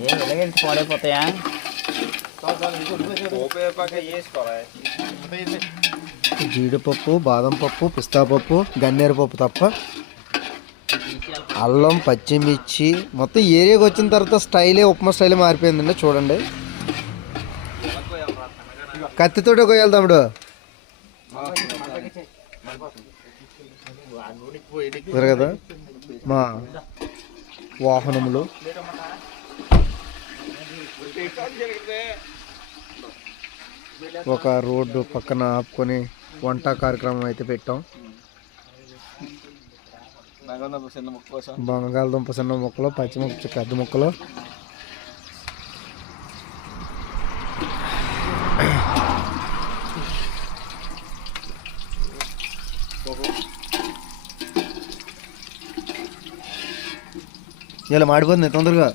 ఇలాగెళ్ళి పాడైపోతాయా? జీడిపప్పు, బాదం పప్పు, పిస్తా పప్పు, గన్నేరు పప్పు తప్ప అల్లం, పచ్చిమిర్చి మొత్తం ఏరియాకి వచ్చిన తర్వాత స్టైలే ఉప్మా స్టైలే మారిపోయిందండి. చూడండి, కత్తితోటి కొయ్యాలి తమ్ముడు కదా. మా వాహనములు ఒక రోడ్డు పక్కన ఆపుకొని వంట కార్యక్రమం అయితే పెట్టాం. బంగాళదుంప చిన్న ముక్కలు, పచ్చిమిర్చి పెద్ద ముక్కలు, ఇలా మాడిపోతుంది తొందరగా.